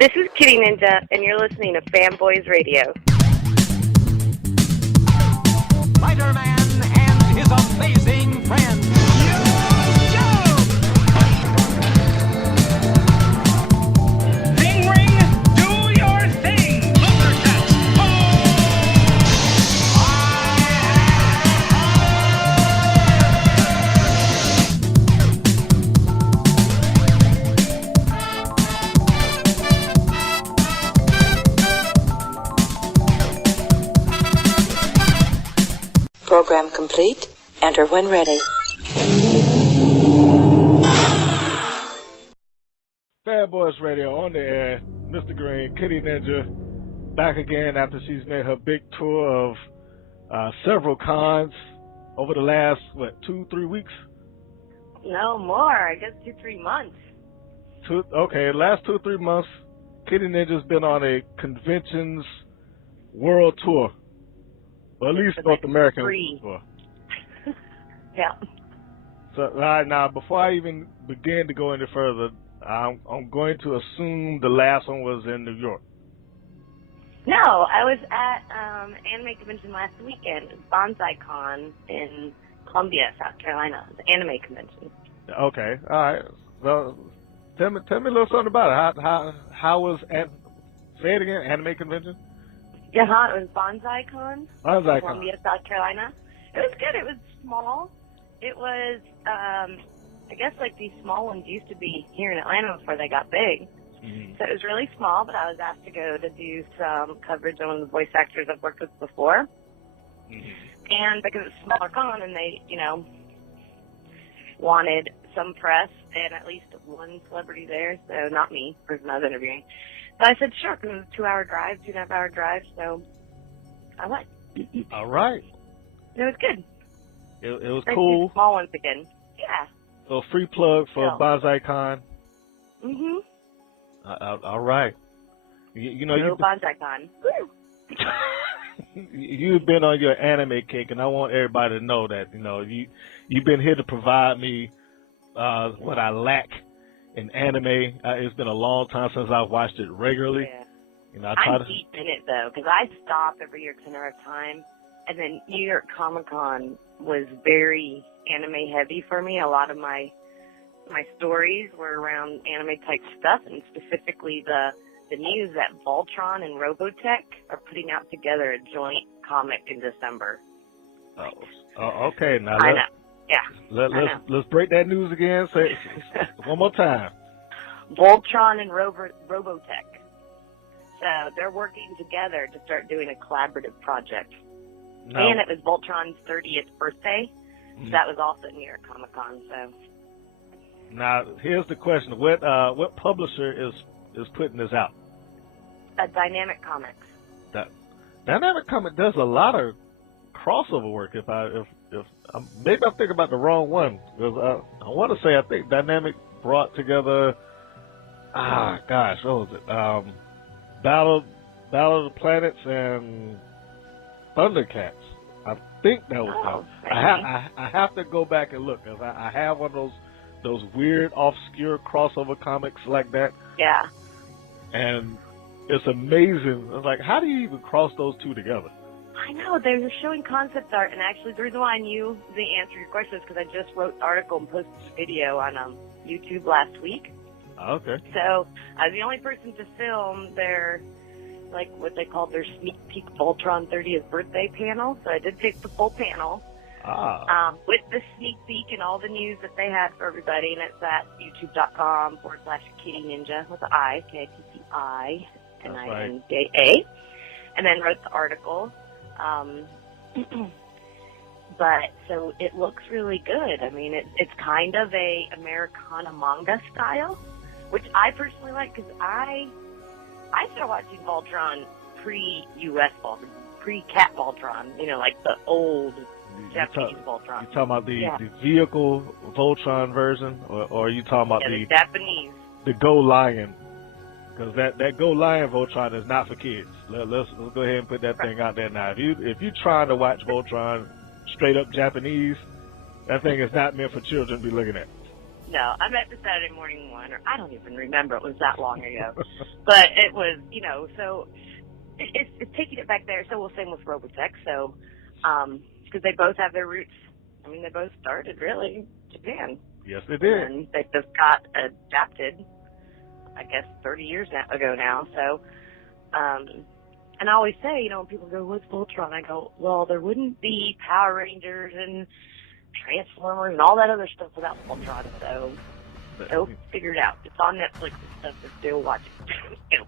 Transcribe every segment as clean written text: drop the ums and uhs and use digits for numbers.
This is Kitty Ninja, and you're listening to Fanboys Radio. Spider-Man and his amazing friends. Ring, ring, do your thing. Thundercats, Program complete. Enter when ready. Fanboys Radio on the air. Mr. Green, Kitty Ninja, back again after she's made her big tour of several cons over the last, 2-3 weeks? No more. I guess 2-3 months. Last 2-3 months, Kitty Ninja's been on a conventions world tour. Well, at least North American tour. Yeah. So, all right, now, before I even begin to go any further, I'm going to assume the last one was in New York. No, I was at anime convention last weekend, Bonsai Con in Columbia, South Carolina. It's an anime convention. Okay, all right. Well, tell me a little something about it. How was say it again? Anime convention? Yeah, it was Bonsai Con. Bonsai Con. Columbia, South Carolina. It was good. It was small. It was, I guess like these small ones used to be here in Atlanta before they got big. Mm-hmm. So it was really small, but I was asked to go to do some coverage on one of the voice actors I've worked with before. Mm-hmm. And because it's a smaller con and they, wanted some press and at least one celebrity there, so not me, the person I was interviewing. So I said, sure, because it was a 2.5-hour drive, so I went. All right. It was good. It was Let's cool. do small ones again. Yeah. So free plug for Bonsai Con. Mm-hmm. All right. No Bonsai Con. You've been on your anime kick, and I want everybody to know that you've been here to provide me what I lack in anime. It's been a long time since I've watched it regularly. Yeah. I'm deep in it though, because I stop every year because I never have time. And then New York Comic Con was very anime heavy for me. A lot of my stories were around anime type stuff, and specifically the news that Voltron and Robotech are putting out together a joint comic in December. Oh, okay. Now I know. Yeah. Let's break that news again. Say one more time. Voltron and Robotech. So they're working together to start doing a collaborative project. No. And it was Voltron's 30th birthday. Mm-hmm. So that was also at New York Comic Con. So now here's the question: what publisher is putting this out? Dynamic Comics. Dynamic Comics does a lot of crossover work. If maybe I'm thinking about the wrong one, because I want to say I think Dynamic brought together. What was it? Battle of the Planets and Thundercats. I think that was them. I have to go back and look, because I have one of those weird, obscure crossover comics like that. Yeah. And it's amazing. It's like, how do you even cross those two together? I know. They're showing concept art, and actually the reason why I knew the answer to your question is because I just wrote an article and posted a video on YouTube last week. Okay. So I was the only person to film their, what they called their sneak peek Voltron 30th birthday panel. So I did take the full panel with the sneak peek and all the news that they had for everybody. And it's at youtube.com/Kitty Ninja with an I, KITTI, NINJA. And then wrote the article. But so it looks really good. I mean, it's kind of a Americana manga style, which I personally like, because I started watching Voltron pre-US Voltron, pre-Cat Voltron, like the old Japanese Voltron. You talking about the vehicle Voltron version, or are you talking about the Japanese? The Go Lion, because that Go Lion Voltron is not for kids. Let's go ahead and put that thing out there now. If you trying to watch Voltron straight up Japanese, that thing is not meant for children to be looking at. No, I meant the Saturday morning one, or I don't even remember. It was that long ago. But it was, so it's taking it back there. So we'll same with Robotech. So, because they both have their roots. I mean, they both started really in Japan. Yes, they did. And they just got adapted, I guess, 30 years ago now. So, and I always say, when people go, what's Voltron? I go, well, there wouldn't be Power Rangers and Transformers and all that other stuff without Voltron. So, go figure it out. It's on Netflix and stuff. So still watch it.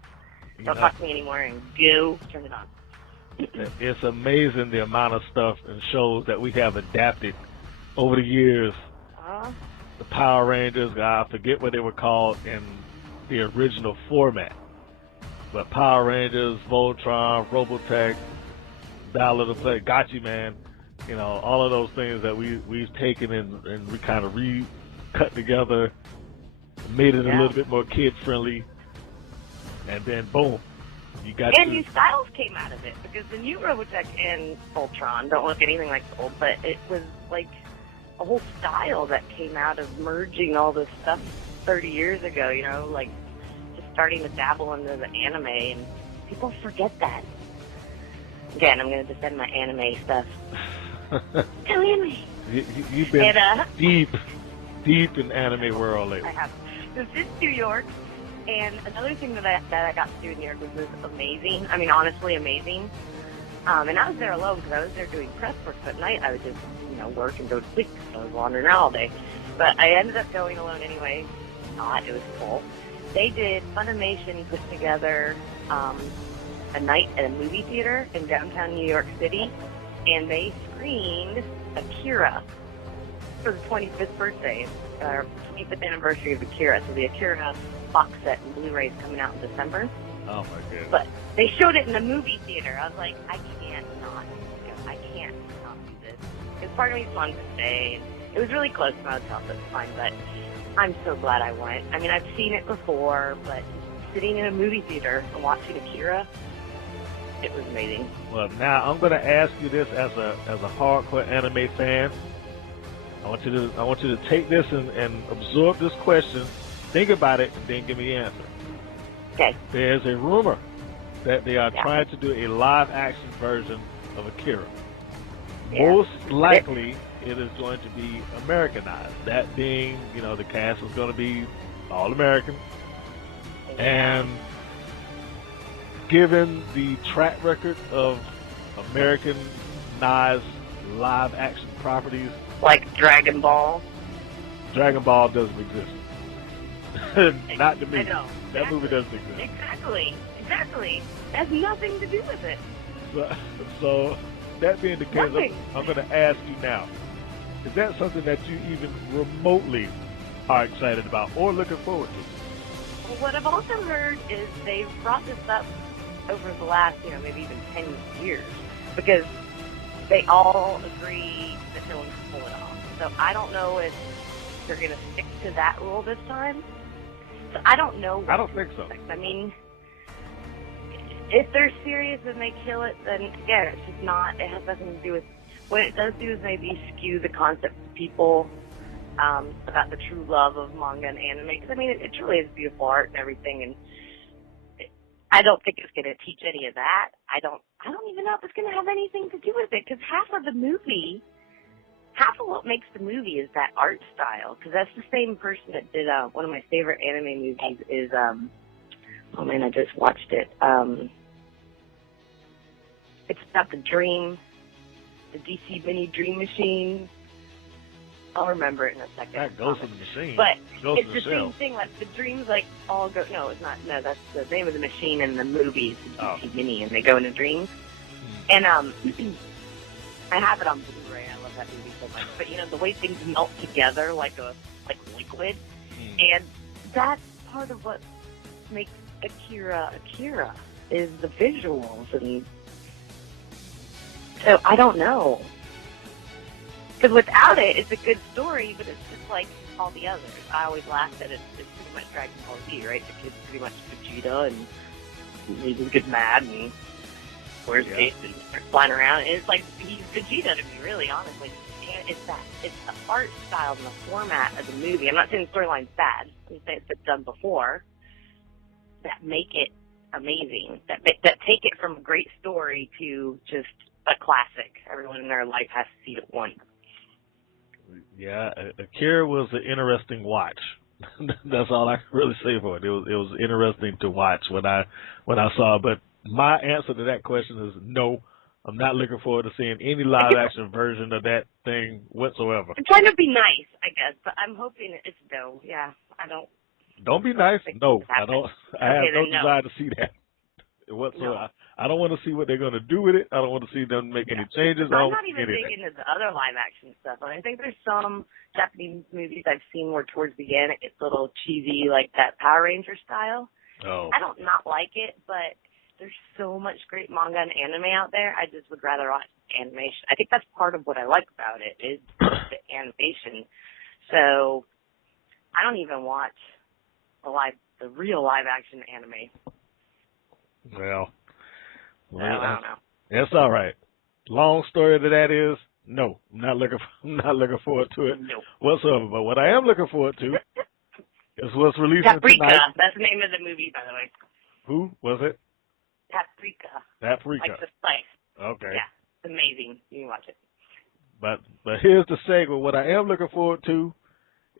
Don't talk to me anymore and go turn it on. It's amazing the amount of stuff and shows that we have adapted over the years. The Power Rangers, I forget what they were called in the original format. But Power Rangers, Voltron, Robotech, Battle of the Planet, Got You Man, all of those things that we've taken and we kind of recut together, made it a little bit more kid friendly, and then boom, you got. And new styles came out of it because the new Robotech and Voltron don't look anything like the old, but it was like a whole style that came out of merging all this stuff 30 years ago. Like just starting to dabble into the anime, and people forget that. Again, I'm going to defend my anime stuff. Anime. You've been deep in anime world lately. I have. This is New York, and another thing that I got to do in New York was amazing. I mean, honestly, amazing. And I was there alone because I was there doing press work. But at night, I would just, work and go to sleep. So I was wandering around all day. But I ended up going alone anyway. It was full. They did Funimation put together a night at a movie theater in downtown New York City, and they screened Akira for the 25th birthday, 25th anniversary of Akira. So the Akira box set and Blu-ray is coming out in December. Oh my goodness! But they showed it in the movie theater. I was like, I can't not do this. Because part of me wanted to stay. And it was really close to my hotel, so it's fine. But I'm so glad I went. I mean, I've seen it before, but sitting in a movie theater and watching Akira, it was amazing. Well, now I'm going to ask you this as a hardcore anime fan. I want you to take this and absorb this question, think about it, and then give me the answer. Okay. There's a rumor that they are trying to do a live-action version of Akira. Yeah. Most likely, it is going to be Americanized. That being, the cast is going to be all American. And given the track record of Americanized live-action properties, like Dragon Ball. Dragon Ball doesn't exist. Not to me. I know. That movie doesn't exist. Exactly. It has nothing to do with it. So that being the case, I'm going to ask you now, is that something that you even remotely are excited about or looking forward to? Well, what I've also heard is they've brought this up over the last, maybe even 10 years, because they all agree that no one can pull it off. So I don't know if they're going to stick to that rule this time. So I don't know. I don't think so. I mean, if they're serious and they kill it, then again, it's just not. It has nothing to do with. What it does do is maybe skew the concept to people about the true love of manga and anime. Because I mean, it truly is beautiful art and everything, and I don't think it's going to teach any of that. I don't even know if it's going to have anything to do with it, because half of what makes the movie is that art style. Because that's the same person that did one of my favorite anime movies is oh man, I just watched it. It's about the DC Mini Dream Machine. I'll remember it in a second. That Ghost in the Machine. But Ghost it's the same thing. Like the dreams, like all go. No, it's not. No, that's the name of the machine in the movies. DC Mini, and they go into dreams. And I have it on Blu-ray. I love that movie so much. But the way things melt together like liquid, and that's part of what makes Akira is the visuals. And so I don't know. Because without it, it's a good story, but it's just like all the others. I always laugh at it. It's pretty much Dragon Ball Z, right? The kid's pretty much Vegeta, and he just gets mad and wears cape and starts flying around. And it's like he's Vegeta to me, really, honestly. it's the art style and the format of the movie. I'm not saying the storyline's bad. I'm saying it's been done before that make it amazing. That take it from a great story to just a classic. Everyone in their life has to see it once. Yeah, Akira was an interesting watch. That's all I can really say for it. It was interesting to watch when I saw it. But my answer to that question is no. I'm not looking forward to seeing any live action version of that thing whatsoever. I'm trying to be nice, I guess, but I'm hoping it's no. Yeah, I don't. Don't be nice. No, I don't. I have no no desire to see that whatsoever. No. I don't want to see what they're going to do with it. I don't want to see them make any changes. I'm not even big into the other live action stuff. I think there's some Japanese movies I've seen where towards the end it gets a little cheesy, like that Power Ranger style. Oh. I don't not like it, but there's so much great manga and anime out there. I just would rather watch animation. I think that's part of what I like about it is the animation. So I don't even watch the real live action anime. Well, I don't know. That's all right. Long story to that is no. I'm not looking forward to it whatsoever. But what I am looking forward to is what's releasing Paprika. tonight. That's the name of the movie, by the way. Who was it? Paprika. Like the spice. Okay. Yeah, it's amazing. You can watch it. But here's the segue. What I am looking forward to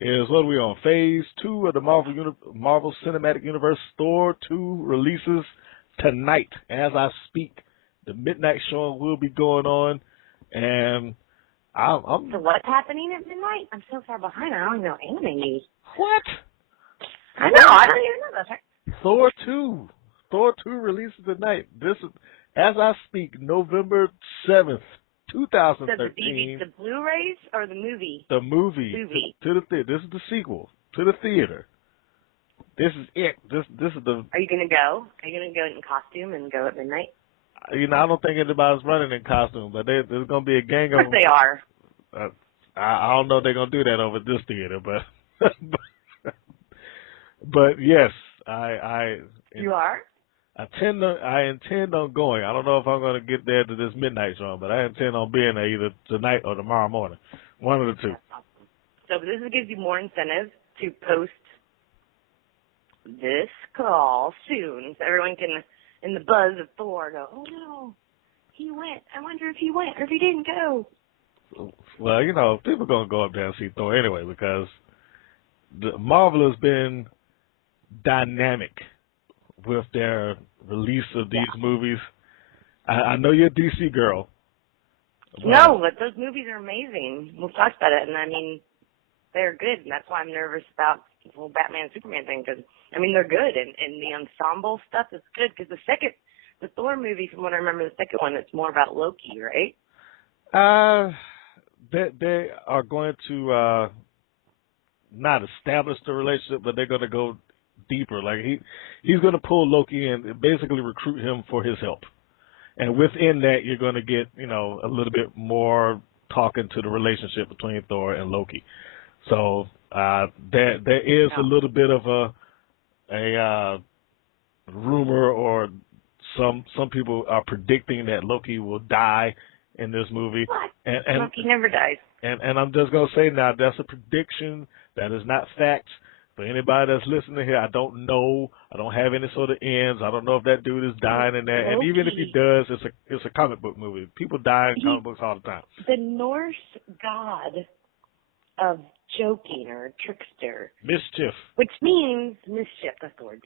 is what are we on? Phase 2 of the Marvel Cinematic Universe. Thor 2 releases tonight as I speak. The midnight showing will be going on, and I'm. So what's happening at midnight? I'm so far behind. I don't even know anime news. What? I know. I don't even know that. Thor 2. Thor 2 releases tonight. This is, as I speak, November 7th, 2013. The Blu-rays or the movie? The movie. To the theater. This is the sequel to the theater. This is it. This is the. Are you gonna go? Are you gonna go in costume and go at midnight? You know, I don't think anybody's running in costume, but there's gonna be a gang of. Of course they are. I don't know if they're gonna do that over this theater, but but yes, You are? I intend on going. I don't know if I'm going to get there to this midnight show, but I intend on being there either tonight or tomorrow morning. One of the two. Awesome. So this gives you more incentive to post this call soon, so everyone can, in the buzz of Thor, go, oh no, he went. I wonder if he went or if he didn't go. Well, you know, people are going to go up there and see Thor anyway because Marvel has been dynamic with their release of these movies. I know you're a DC girl. No, but those movies are amazing. We've talked about it, and I mean, they're good, and that's why I'm nervous about the whole Batman Superman thing, because, I mean, they're good, and the ensemble stuff is good, because the Thor movie, from what I remember, the second one, it's more about Loki, right? They are going to not establish the relationship, but they're going to go deeper. Like he's going to pull Loki in and basically recruit him for his help. And within that, you're going to get, you know, a little bit more talking to the relationship between Thor and Loki. So there is a little bit of a rumor, or some people are predicting that Loki will die in this movie. What? And Loki never dies. And I'm just going to say now, that's a prediction. That is not facts. For anybody that's listening here, I don't know. I don't have any sort of ends. I don't know if that dude is dying in there. And even if he does, it's a comic book movie. People die in comic books all the time. The Norse god of joking or trickster. Mischief. Which means mischief, that's the word.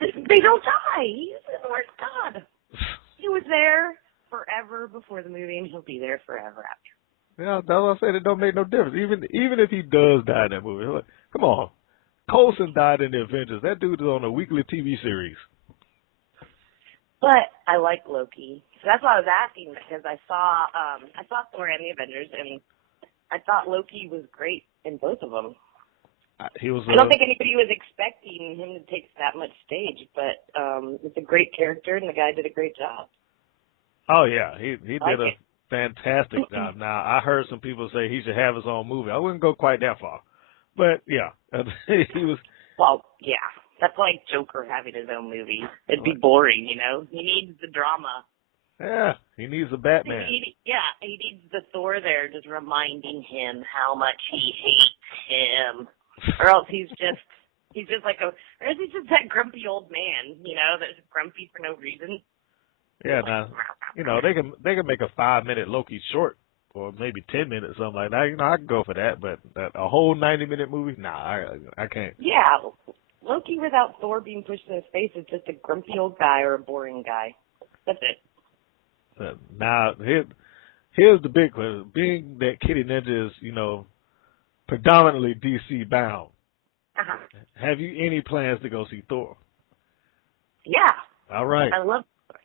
They don't die. He's the Norse god. He was there forever before the movie, and he'll be there forever after. Yeah, that's what I said. It don't make no difference. Even if he does die in that movie, like, come on. Coulson died in the Avengers. That dude is on a weekly TV series. But I like Loki, so that's why I was asking, because I saw Thor and the Avengers, and I thought Loki was great in both of them. I don't think anybody was expecting him to take that much stage, but it's a great character, and the guy did a great job. Oh yeah, he did a fantastic job. Now, I heard some people say he should have his own movie. I wouldn't go quite that far. But, yeah, he was... Well, yeah, that's like Joker having his own movie. It'd be boring, you know? He needs the drama. Yeah, he needs a Batman. He needs the Thor there just reminding him how much he hates him. Or else he's just like or else he's just that grumpy old man, that's grumpy for no reason. Yeah, now, they can make a 5-minute Loki short, or maybe 10 minutes, something like that. I can go for that, but a whole 90-minute movie, nah, I can't. Yeah, Loki without Thor being pushed in his face is just a grumpy old guy or a boring guy. That's it. Now, here's the big question. Being that Kitty Ninja is, predominantly DC bound, have you any plans to go see Thor? Yeah. All right. I loved Thor.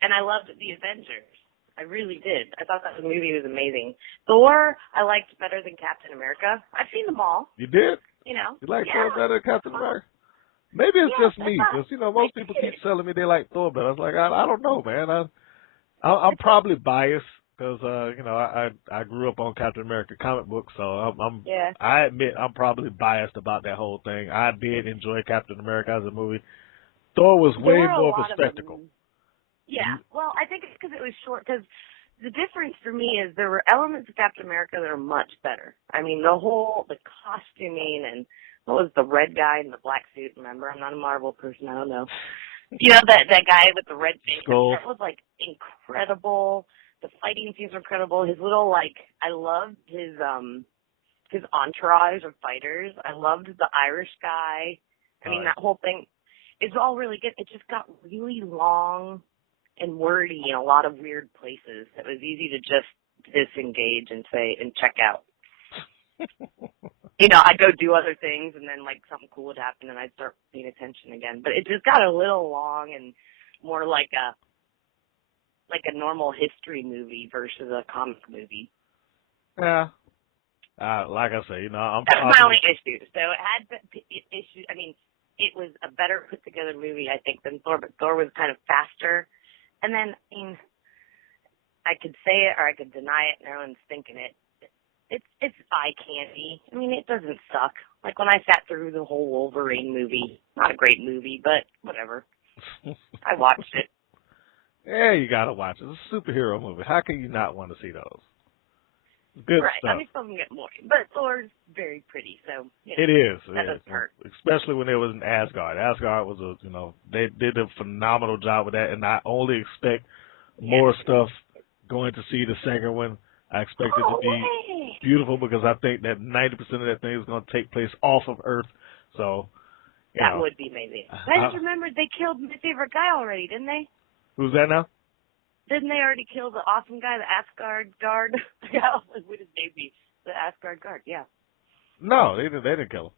And I loved the Avengers. I really did. I thought that movie was amazing. Thor, I liked better than Captain America. I've seen them all. You did? You like Thor better than Captain America? Maybe it's just me, because, most people keep telling me they like Thor, but I was like, I don't know, man. I'm probably biased, because, I grew up on Captain America comic books, so I admit I'm probably biased about that whole thing. I did enjoy Captain America as a movie. Thor was way more of a spectacle. Yeah, well, I think it's because it was short, because the difference for me is there were elements of Captain America that are much better. I mean, the costuming and what was the red guy in the black suit, remember? I'm not a Marvel person, I don't know. That guy with the red face, that was, incredible. The fighting scenes were incredible. His little, I loved his entourage of fighters. I loved the Irish guy. I mean, that whole thing is all really good. It just got really long and wordy in a lot of weird places. It was easy to just disengage and check out. I'd go do other things, and then, something cool would happen, and I'd start paying attention again. But it just got a little long and more like a normal history movie versus a comic movie. Yeah. Like I say, that's my only issue. So it had issues. I mean, it was a better put together movie, I think, than Thor, but Thor was kind of faster. And then, I could say it or I could deny it, and everyone's thinking it. It's eye candy. I mean, it doesn't suck. Like when I sat through the whole Wolverine movie, not a great movie, but whatever. I watched it. Yeah, you gotta watch it. It's a superhero movie. How can you not want to see those? Good stuff. I mean, some can get more, but Thor's very pretty, so it is. That doesn't hurt. Especially when it was in Asgard. Asgard was they did a phenomenal job with that, and I only expect more stuff going to see the second one. I expect it to be beautiful because I think that 90% of that thing is going to take place off of Earth. So that would be amazing. I just remembered they killed my favorite guy already, didn't they? Who's that now? Didn't they already kill the awesome guy, the Asgard guard? What his name be? The Asgard guard, yeah. No, they didn't kill him.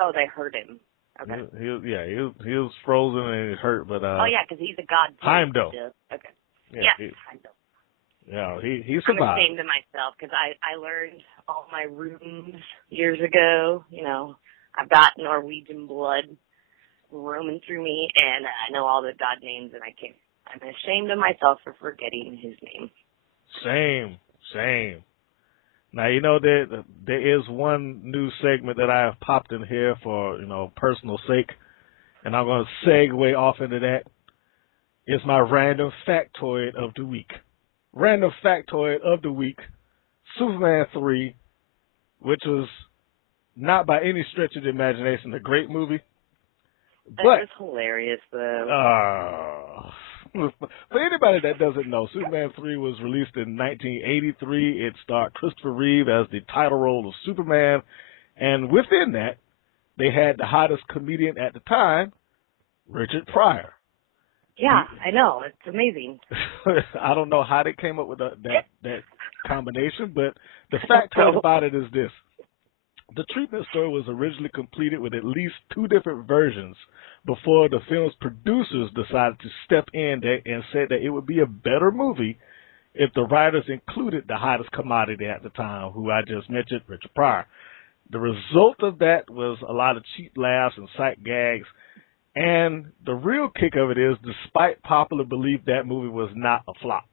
Oh, they hurt him. Okay. He was frozen and hurt, but because he's a god too. Heimdall. Okay. Heimdall. Yeah, he survived. I'm ashamed of myself because I learned all my runes years ago. I've got Norwegian blood roaming through me, and I know all the god names, and I'm ashamed of myself for forgetting his name. Same. Now, there is one new segment that I have popped in here for, personal sake, and I'm going to segue off into that. It's my random factoid of the week. Random factoid of the week, Superman 3, which was not by any stretch of the imagination a great movie. That was hilarious, though. For anybody that doesn't know, Superman 3 was released in 1983. It starred Christopher Reeve as the title role of Superman. And within that, they had the hottest comedian at the time, Richard Pryor. Yeah, I know. It's amazing. I don't know how they came up with that combination, but the fact about it is this. The treatment story was originally completed with at least 2 different versions before the film's producers decided to step in and said that it would be a better movie if the writers included the hottest commodity at the time, who I just mentioned, Richard Pryor. The result of that was a lot of cheap laughs and sight gags, and the real kick of it is, despite popular belief, that movie was not a flop.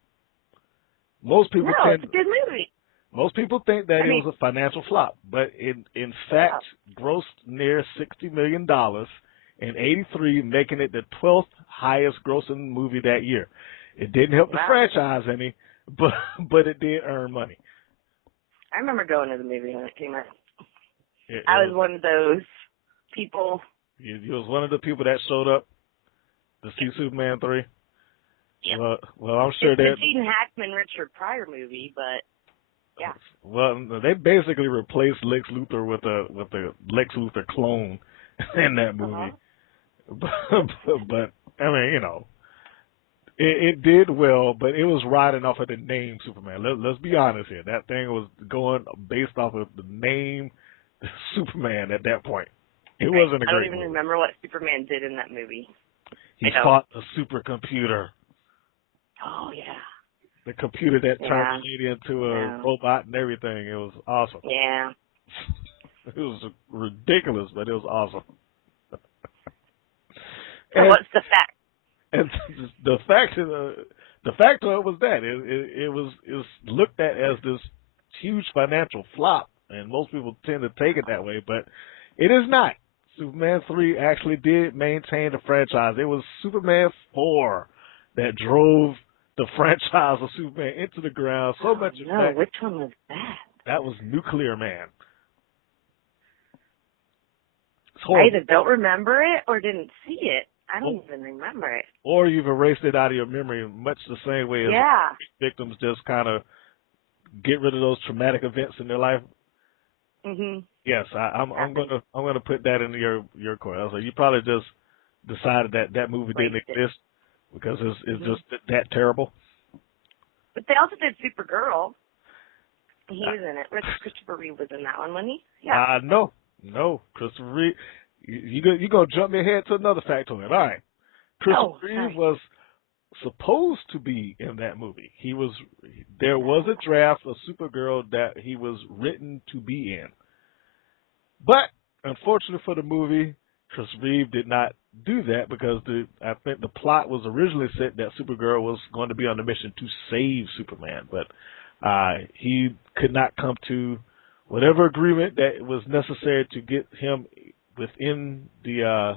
It's a good movie. Most people think that it was a financial flop, but in fact grossed near $60 million in '83, making it the 12th highest grossing movie that year. It didn't help the franchise any, but it did earn money. I remember going to the movie when it came out. I was one of those people. You was one of the people that showed up to see Superman 3? Yep. Well, I'm sure that... It's a Gene Hackman, Richard Pryor movie, but, yeah. Well, they basically replaced Lex Luthor with a Lex Luthor clone in that movie. But I mean, you know, it did well, but it was riding off of the name Superman. Let's be honest here. That thing was going based off of the name Superman at that point. It wasn't a great I don't even movie. remember what Superman did in that movie. He fought a supercomputer. Oh, yeah. The computer that turned the lady into a robot and everything. It was awesome. Yeah. It was ridiculous, but it was awesome. So what's the fact? And the fact of it was that it was looked at as this huge financial flop, and most people tend to take it that way, but it is not. Superman 3 actually did maintain the franchise. It was Superman 4 that drove the franchise of Superman into the ground so much. No, which one was that? That was Nuclear Man. I either don't remember it or didn't see it. I don't even remember it. Or you've erased it out of your memory, much the same way as victims just kind of get rid of those traumatic events in their life. Mhm. Yes, I'm gonna put that into your court. So you probably just decided that movie didn't exist because it's just that terrible. But they also did Supergirl. He was in it. Christopher Reeve was in that one, wasn't he? Yeah. No, Christopher Reeve. You gonna jump me ahead to another factoid. All right, Christopher Reeve was supposed to be in that movie. There was a draft of Supergirl that he was written to be in, but unfortunately for the movie, Christopher Reeve did not do that because I think the plot was originally set that Supergirl was going to be on a mission to save Superman, but he could not come to whatever agreement that was necessary to get him within the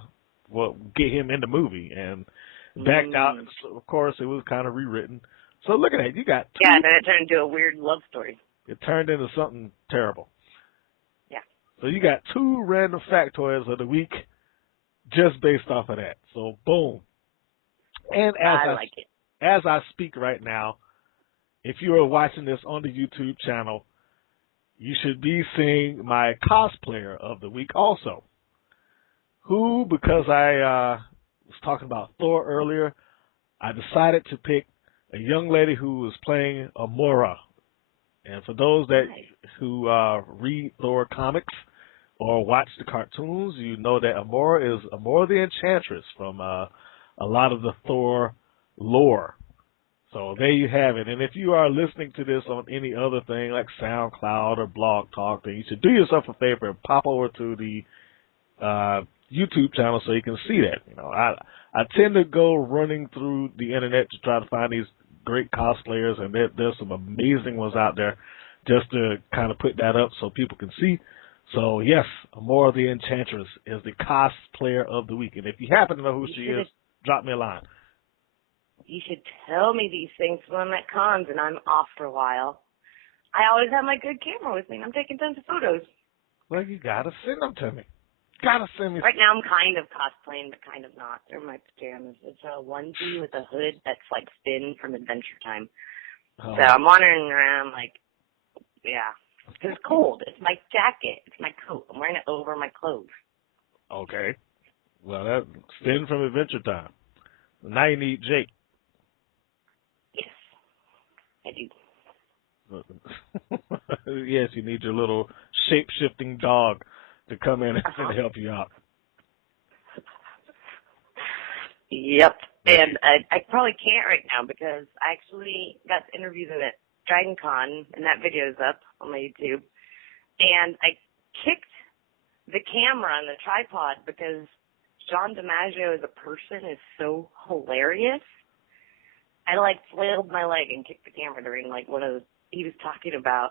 get him in the movie, and backed out. And so, of course, it was kind of rewritten. So look at that. You got then it turned into a weird love story. It turned into something terrible. Yeah. So you got 2 random factoids of the week just based off of that. So boom. And as I speak right now, if you are watching this on the YouTube channel, you should be seeing my cosplayer of the week also. Who, because I was talking about Thor earlier, I decided to pick a young lady who was playing Amora. And for those who read Thor comics or watch the cartoons, you know that Amora is Amora the Enchantress from a lot of the Thor lore. So there you have it. And if you are listening to this on any other thing like SoundCloud or Blog Talk, then you should do yourself a favor and pop over to the YouTube channel so you can see that. You know, I tend to go running through the internet to try to find these great cosplayers, and there's some amazing ones out there just to kind of put that up so people can see. So yes, Amora the Enchantress is the cosplayer of the week. And if you happen to know who she is, drop me a line. You should tell me these things when I'm at cons and I'm off for a while. I always have my good camera with me, and I'm taking tons of photos. Well, you gotta send them to me. Gotta send me. Right now, I'm kind of cosplaying, but kind of not. They're my pajamas. It's a onesie with a hood that's like Finn from Adventure Time. Oh. So I'm wandering around like, because it's cold. It's my jacket. It's my coat. I'm wearing it over my clothes. Okay. Well, that's Finn from Adventure Time. Now you need Jake. Yes, I do. Yes, you need your little shape-shifting dog to come in and help you out. Yep. And I probably can't right now because I actually got interviewed at Dragon Con, and that video is up on my YouTube. And I kicked the camera on the tripod because John DiMaggio as a person is so hilarious. I flailed my leg and kicked the camera during he was talking about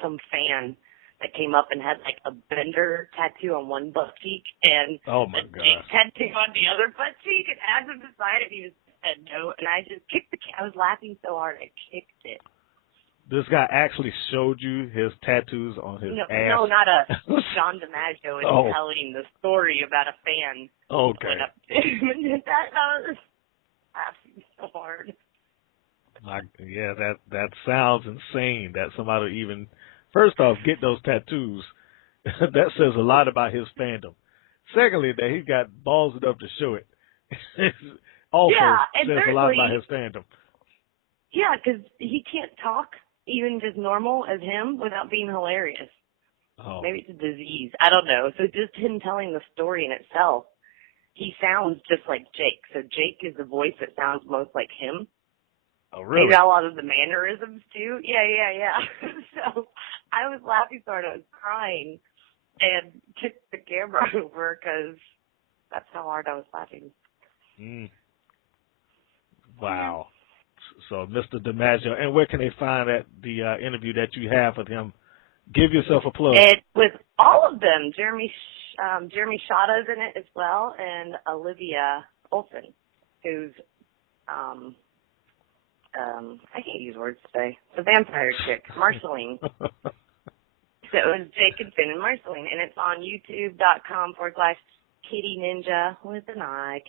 some fan that came up and had a Bender tattoo on one butt cheek and a Jake tattoo on the other butt cheek, and as him decided he was said no, and I just kicked I was laughing so hard I kicked it. This guy actually showed you his tattoos on his ass? No, not John DiMaggio is telling the story about a fan. Okay. Went up to him and did that. I was laughing so hard. Yeah, that sounds insane that somebody would even, first off, get those tattoos. That says a lot about his fandom. Secondly, that he got balls enough to show it. Also says a lot about his fandom. Yeah, because he can't talk even just normal as him without being hilarious. Oh. Maybe it's a disease. I don't know. So just him telling the story in itself, he sounds just like Jake. So Jake is the voice that sounds most like him. Oh, really? He got a lot of the mannerisms, too. Yeah. So I was laughing so hard I was crying and kicked the camera over because that's how hard I was laughing. Wow. So, Mr. DiMaggio, and where can they find the interview that you have with him? Give yourself a plug. It's with all of them. Jeremy Shada's in it as well, and Olivia Olsen, who's I can't use words today. The vampire chick, Marceline. So it was Jake and Finn and Marceline, and it's on youtube.com/Kitty Ninja with an I,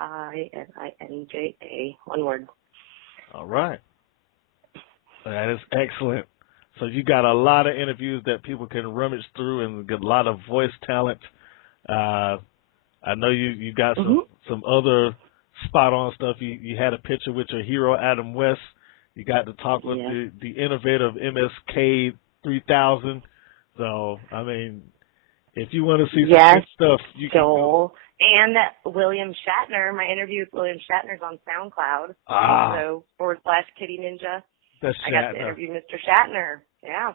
KITTININJA, one word. All right. That is excellent. So you got a lot of interviews that people can rummage through and get a lot of voice talent. I know you got some other spot on stuff. You had a picture with your hero Adam West. You got to talk with the innovative MSK 3000. So I mean, if you want to see some good stuff, you can go. And William Shatner, my interview with William Shatner's on SoundCloud. So /Kitty Ninja. That's I got to interview Mr. Shatner. Yeah.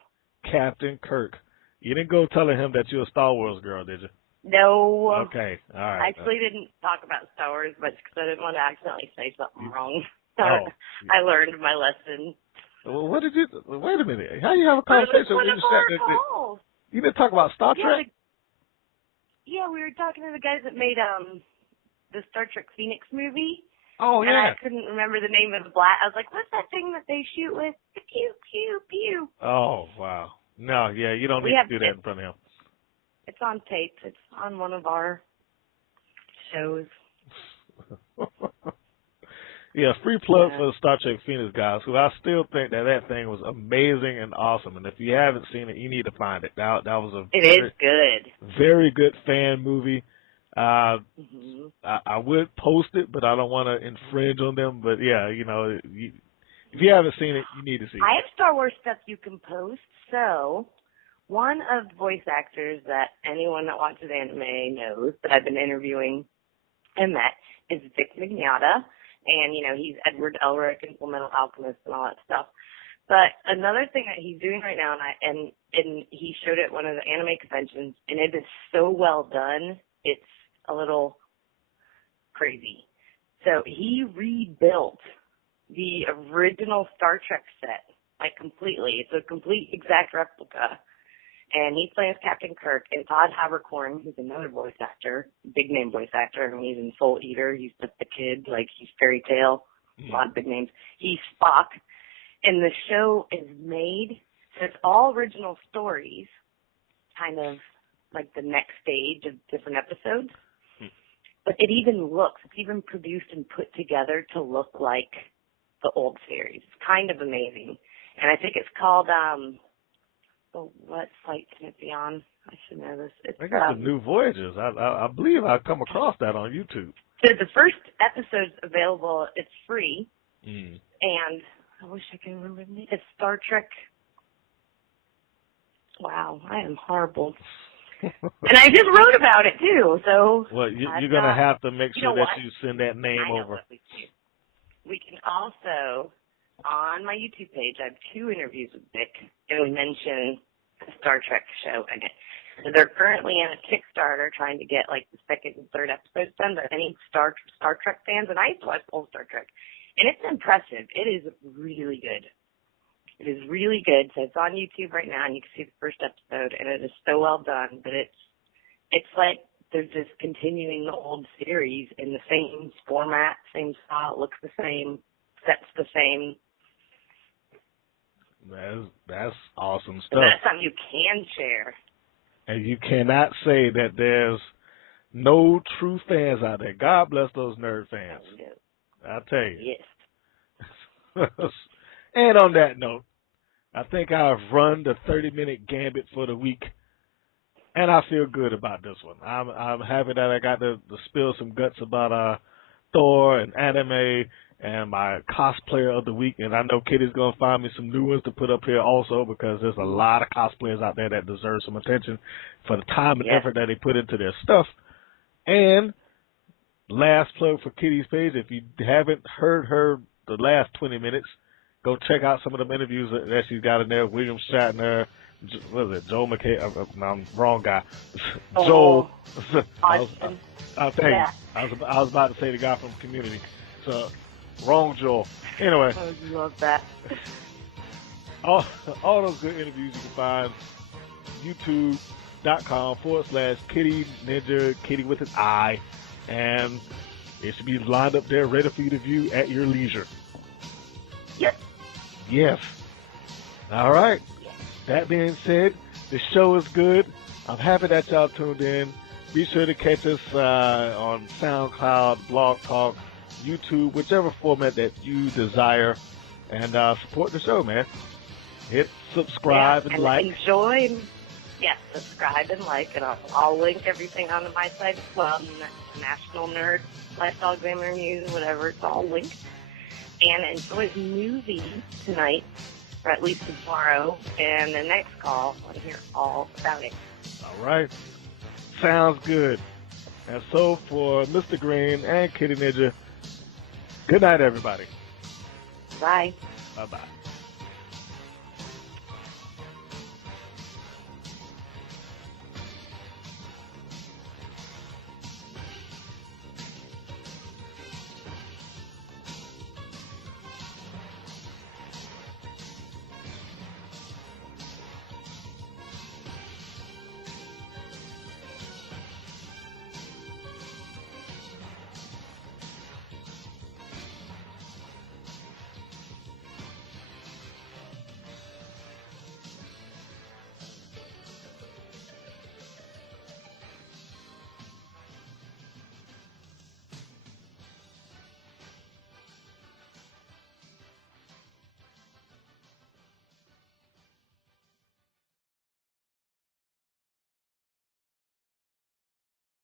Captain Kirk. You didn't go telling him that you're a Star Wars girl, did you? No. Okay. All right. I actually didn't talk about Star Wars much because I didn't want to accidentally say something wrong. I learned my lesson. Well, what did you? Wait a minute. How you have a conversation with Shatner? You didn't talk about Star Trek? Yeah, we were talking to the guys that made the Star Trek Phoenix movie. Oh, yeah. And I couldn't remember the name of the black. I was like, what's that thing that they shoot with? Pew, pew, pew. Oh, wow. No, yeah, you don't need to do that in front of him. It's on tape. It's on one of our shows. Yeah, free plug for the Star Trek Phoenix guys, who I still think that thing was amazing and awesome. And if you haven't seen it, you need to find it. That was is good. Very good fan movie. I would post it, but I don't want to infringe on them. But yeah, if you haven't seen it, you need to see it. I have Star Wars stuff you can post. So one of the voice actors that anyone that watches anime knows that I've been interviewing and met is Vic Mignogna. And, he's Edward Elric and Fullmetal Alchemist and all that stuff. But another thing that he's doing right now, and he showed it at one of the anime conventions, and it is so well done, it's a little crazy. So he rebuilt the original Star Trek set, like completely. It's a complete exact replica. And he's playing as Captain Kirk, and Todd Haberkorn, who's another voice actor, big name voice actor. I mean, he's in Soul Eater. He's the kid, like he's Fairy Tale, a lot of big names. He's Spock, and the show is made, so it's all original stories, kind of like the next stage of different episodes. But it's even produced and put together to look like the old series. It's kind of amazing. And I think it's called, what site can it be on? I should know this. They got the New Voyages. I believe I come across that on YouTube. So the first episode's available. It's free. And I wish I could remember the name. It's Star Trek. Wow, I am horrible. And I just wrote about it, too. So well, you're going to have to make sure that you send that name over. We can also, on my YouTube page, I have 2 interviews with Vic, and we mention the Star Trek show in it. So they're currently in a Kickstarter trying to get, like, the 2nd and 3rd episodes done, but any Star Trek fans, and I used to watch old Star Trek, and it's impressive. It is really good. It is really good. So it's on YouTube right now, and you can see the first episode, and it is so well done. But it's like they're just continuing the old series in the same format, same style, looks the same, sets the same. That's awesome stuff. And that's something you can share. And you cannot say that there's no true fans out there. God bless those nerd fans. I'll tell you. Yes. And on that note, I think I've run the 30-minute gambit for the week, and I feel good about this one. I'm happy that I got to spill some guts about Thor and anime and my cosplayer of the week. And I know Kitty's going to find me some new ones to put up here also, because there's a lot of cosplayers out there that deserve some attention for the time and effort that they put into their stuff. And last plug for Kitty's page, if you haven't heard her the last 20 minutes, go check out some of them interviews that she's got in there. William Shatner, what is it, Joel McKay? No, I'm wrong guy. Joel. I was about to say the guy from Community. So, wrong Joel. Anyway. I love that. All those good interviews you can find youtube.com/Kitty Ninja, Kitty with an I, and it should be lined up there ready for you to view at your leisure. Yes. Yes. All right. That being said, the show is good. I'm happy that y'all tuned in. Be sure to catch us on SoundCloud, Blog Talk, YouTube, whichever format that you desire, and support the show, man. Hit subscribe and like. Enjoy. Yes, subscribe and like, and I'll link everything onto my site as well. National Nerd, Lifestyle Examiner News, whatever, it's all linked. And enjoy the movie tonight, or at least tomorrow, and the next call, I want to hear all about it. All right. Sounds good. And so for Mr. Green and Kitty Ninja, good night, everybody. Bye. Bye-bye.